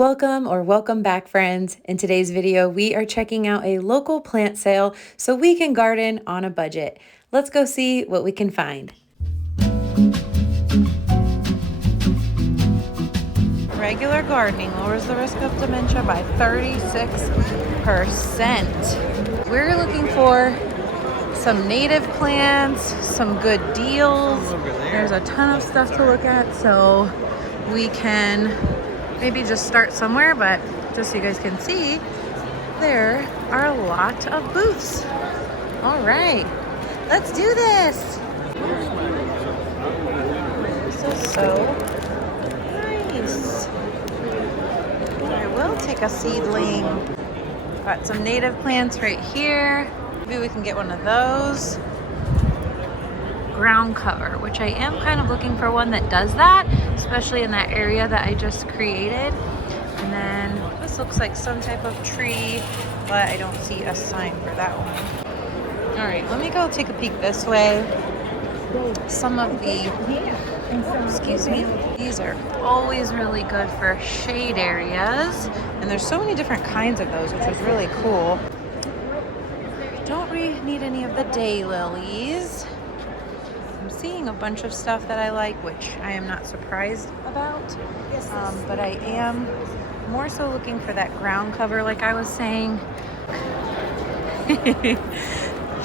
Welcome or welcome back, friends. In today's video, we are checking out a local plant sale so we can garden on a budget. Let's go see what we can find. Regular gardening lowers the risk of dementia by 36%. We're looking for some native plants, some good deals. There's a ton of stuff to look at, so we can maybe just start somewhere, but just so you guys can see, there are a lot of booths. All right, let's do this. This is so nice. I will take a seedling. Got some native plants right here. Maybe we can get one of those. Ground cover, which I am kind of looking for one that does that, especially in that area that I just created. And then this looks like some type of tree, but I don't see a sign for that one. All right, let me go take a peek this way. Some of the, excuse me, these are always really good for shade areas. And there's so many different kinds of those, which is really cool. Don't really need any of the daylilies. I'm seeing a bunch of stuff that I like, which I am not surprised about, but I am more so looking for that ground cover, like I was saying.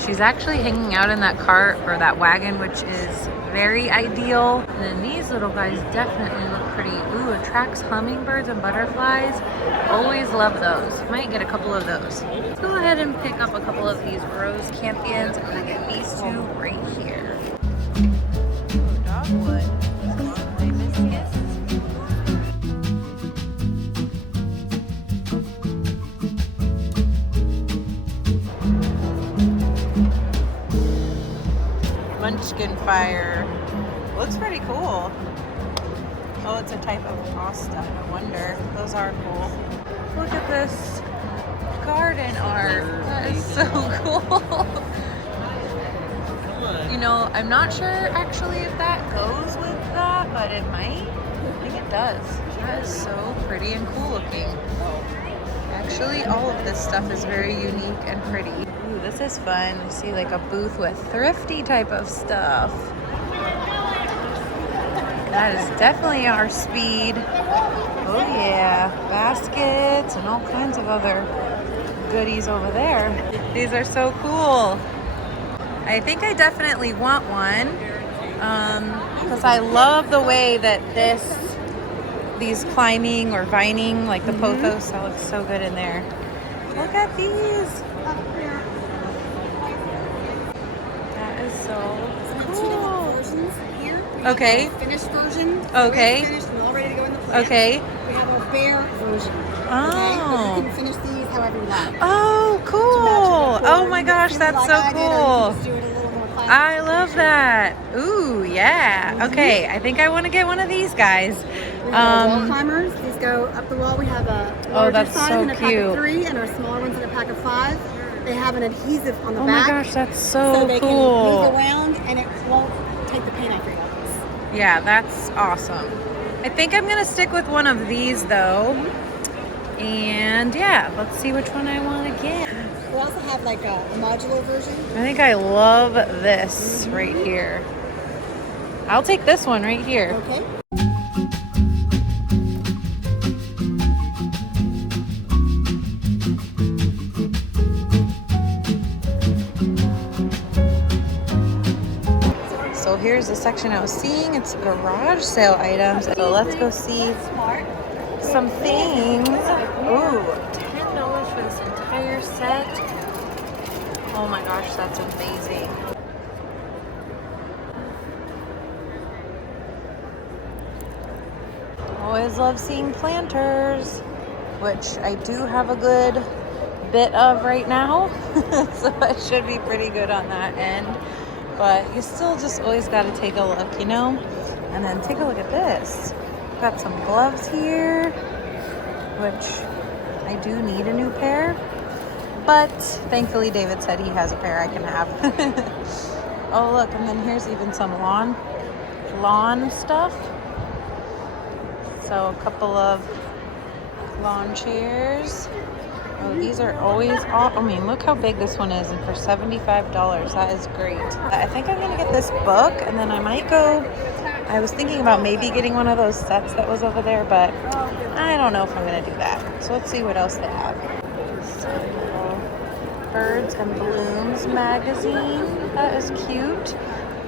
She's actually hanging out in that cart or that wagon, which is very ideal. And then these little guys definitely look pretty. Ooh, attracts hummingbirds and butterflies. Always love those. Might get a couple of those. Let's go ahead and pick up a couple of these rose campions. I'm gonna get these two right here. Dogwood. Hibiscus. Munchkin fire. Looks pretty cool. Oh, it's a type of hosta. I wonder. Those are cool. Look at this garden art. That is so cool. You know, I'm not sure actually if that goes with that, but it might. I think it does. That is so pretty and cool looking. Actually, all of this stuff is very unique and pretty. Ooh, this is fun. I see like a booth with thrifty type of stuff. That is definitely our speed. Oh yeah, baskets and all kinds of other goodies over there. These are so cool. I think I definitely want one because I love the way that these climbing or vining, like the pothos, that looks so good in there. Look at these. That is so cool. Okay. Finished version. Okay. Finished and all ready to go in the plant. Okay. We have a bare version. Oh. Okay? But you can finish these however you like. Oh, cool. Oh my gosh, that's so cool. I love that. Ooh, yeah. Okay, I think I want to get one of these guys. We have wall climbers. These go up the wall. We have a larger size so in a pack cute. of 3 and our smaller ones in a pack of 5. They have an adhesive on the Oh back. my gosh, that's so they cool. can move around and it won't take the paint off your knuckles. Yeah, that's awesome. I think I'm going to stick with one of these though. And yeah, let's see which one I want to get. We also have like a modular version. I think I love this right here. I'll take this one right here. Okay. So here's the section I was seeing. It's garage sale items. So let's go see some things. Ooh, $10 for this entire set. Oh my gosh, that's amazing. Always love seeing planters, which I do have a good bit of right now. So I should be pretty good on that end. But you still just always got to take a look, you know? And then take a look at this. Got some gloves here, which I do need a new pair. But thankfully David said he has a pair I can have. Oh look, and then here's even some lawn lawn stuff. So a couple of lawn chairs. Oh, these are always I mean, look how big this one is, and for $75, that is great. I think I'm gonna get this book, and then I might go. I was thinking about maybe getting one of those sets that was over there, but I don't know if I'm gonna do that. So let's see what else they have. Birds and Blooms magazine. That is cute.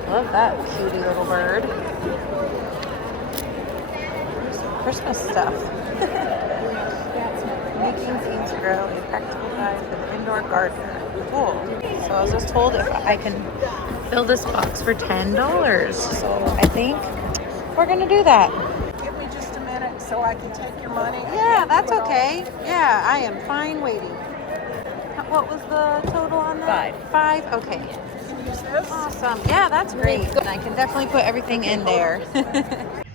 Love that cutie little bird. Some Christmas stuff. Making seeds grow, a practical guide for the indoor gardener. Cool. So I was just told if I can fill this box for $10. So I think we're gonna do that. Give me just a minute so I can take your money. Yeah, that's okay. Yeah, I am fine waiting. What was the total on that? 5. Okay. Use this. Awesome. Yeah, that's great. I can definitely put everything in there.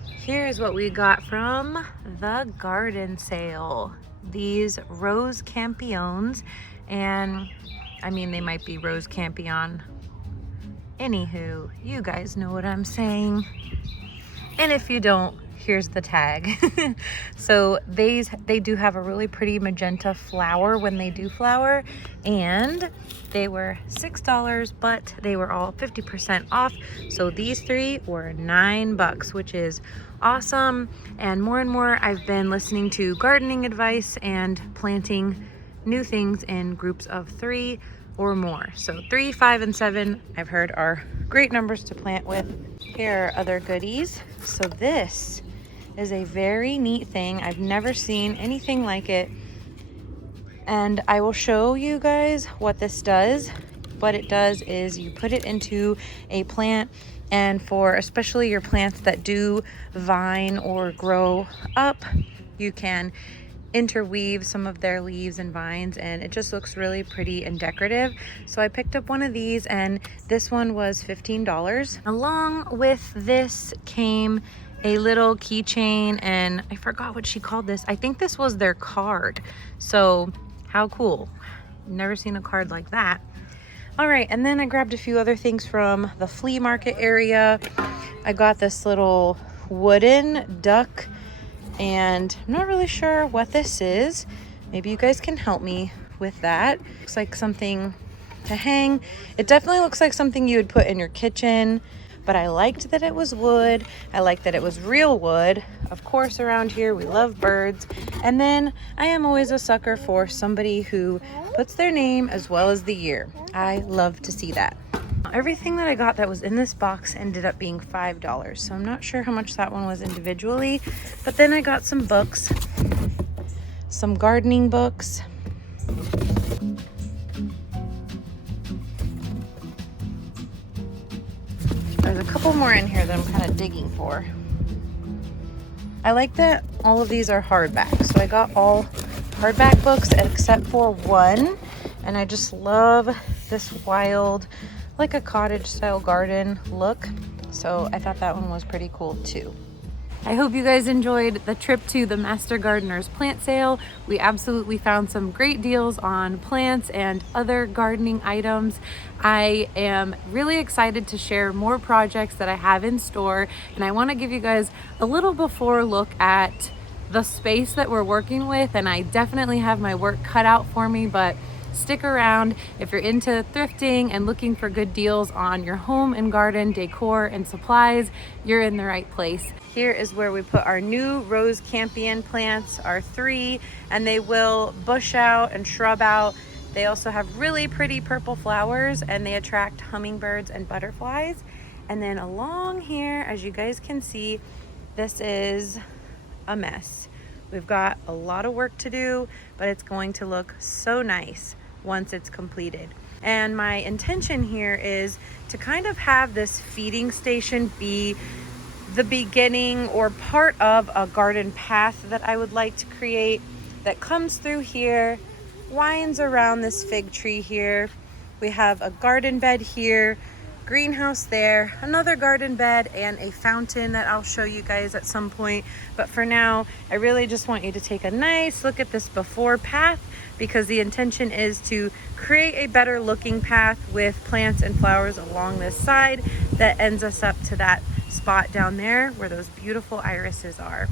Here's what we got from the garden sale. These rose campions, and I mean, they might be rose campion. Anywho, you guys know what I'm saying. And if you don't, here's the tag. So they do have a really pretty magenta flower when they do flower, and they were $6, but they were all 50% off. So these 3 were $9, which is awesome. And more I've been listening to gardening advice and planting new things in groups of 3 or more. So 3, 5, and 7 I've heard are great numbers to plant with. Here are other goodies. So this is a very neat thing. I've never seen anything like it, and I will show you guys what this does. What it does is you put it into a plant, and for especially your plants that do vine or grow up, you can interweave some of their leaves and vines, and it just looks really pretty and decorative. So I picked up one of these, and this one was $15. Along with this came a little keychain, and I forgot what she called this. I think this was their card. So how cool. Never seen a card like that. All right, and then I grabbed a few other things from the flea market area. I got this little wooden duck, and I'm not really sure what this is. Maybe you guys can help me with that. Looks like something to hang. It definitely looks like something you would put in your kitchen, but I liked that it was wood. I liked that it was real wood. Of course, around here we love birds. And then I am always a sucker for somebody who puts their name as well as the year. I love to see that. Everything that I got that was in this box ended up being $5, so I'm not sure how much that one was individually. But then I got some books, some gardening books. There's a couple more in here that I'm kind of digging for. I like that all of these are hardback, so I got all hardback books except for one, and I just love this wild, like a cottage style garden look, so I thought that one was pretty cool too. I hope you guys enjoyed the trip to the Master Gardener's plant sale. We absolutely found some great deals on plants and other gardening items. I am really excited to share more projects that I have in store, and I want to give you guys a little before look at the space that we're working with, and I definitely have my work cut out for me, but stick around. If you're into thrifting and looking for good deals on your home and garden decor and supplies, you're in the right place. Here is where we put our new rose campion plants, our 3, and they will bush out and shrub out. They also have really pretty purple flowers, and they attract hummingbirds and butterflies. And then along here, as you guys can see, this is a mess. We've got a lot of work to do, but it's going to look so nice once it's completed. And my intention here is to kind of have this feeding station be the beginning or part of a garden path that I would like to create that comes through here, winds around this fig tree here. We have a garden bed here, greenhouse there, another garden bed, and a fountain that I'll show you guys at some point. But for now, I really just want you to take a nice look at this before path, because the intention is to create a better looking path with plants and flowers along this side that ends us up to that spot down there where those beautiful irises are.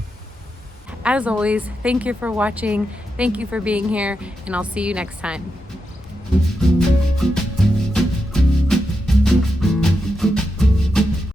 As always, thank you for watching. Thank you for being here, and I'll see you next time.